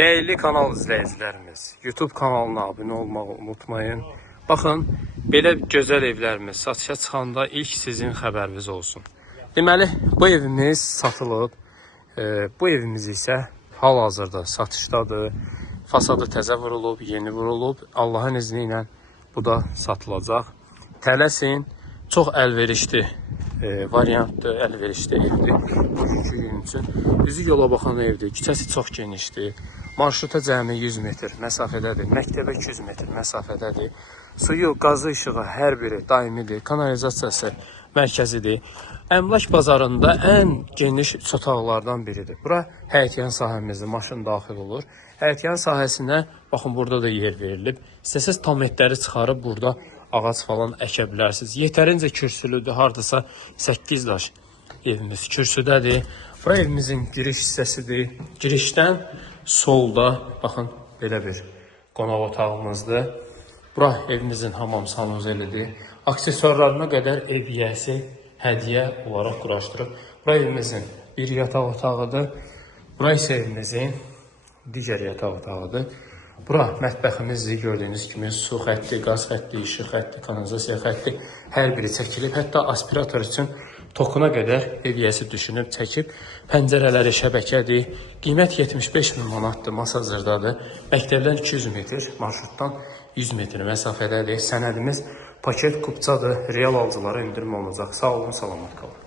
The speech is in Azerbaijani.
Değerli kanal izleyicilerimiz, YouTube kanalına abone olmağı unutmayın. Bakın, belə gözəl evlərimiz satışa çıxanda ilk sizin xəbəriniz olsun. Deməli, bu evimiz satılıb. Bu evimiz isə hal-hazırda satışdadır. Fasadı təzə vurulub, yeni vurulub. Allahın izni ilə bu da satılacaq. Tələsin, çox əlverişli variantdır, əlverişli evdir. Bugünkü gün üçün üzü yola baxan evdir, küçəsi çox genişdir. Marşruta cəmi 100 metr məsafədədir, məktəbə 200 metr məsafədədir. Suyu, qazı, işığı hər biri daimidir, kanalizasiyası mərkəzidir. Əmlak bazarında ən geniş otaqlardan biridir. Bura həyətyan sahəmizdir, maşın daxil olur. Həyətyan sahəsinə, baxın, burada da yer verilib. İstəsəz tam etləri çıxarıb burada ağac falan əkə bilərsiniz. Yetərincə kürsülüdür, hardasa 8 daş evimiz kürsüdədir. Bu evimizin giriş hissəsidir. Girişdən solda, baxın, belə bir qonaq otağımızdır. Bura evimizin hamam sanuzelidir. Aksesuarlarına qədər ev yiyəsi hədiyyə olaraq quraşdırıb. Bura evimizin bir yataq otağıdır. Bura isə evimizin digər yataq otağıdır. Bura mətbəximizdir, gördüyünüz kimi su xətti, qaz xətti, işıq xətti, kanalizasiya xətti hər biri çəkilib. Hətta aspirator üçün tokuna qədər ev yiyəsi düşünüb çəkib. Pəncərələri şəbəkədir. Qiymət 75 min manatdır, masa-zırdadır. Məktəbdən 200 metr, marşrutdan 100 metr məsafədədir. Sənədimiz paket kupçadır. Real alıcılara endirim olunacaq. Sağ olun, salamat qalın.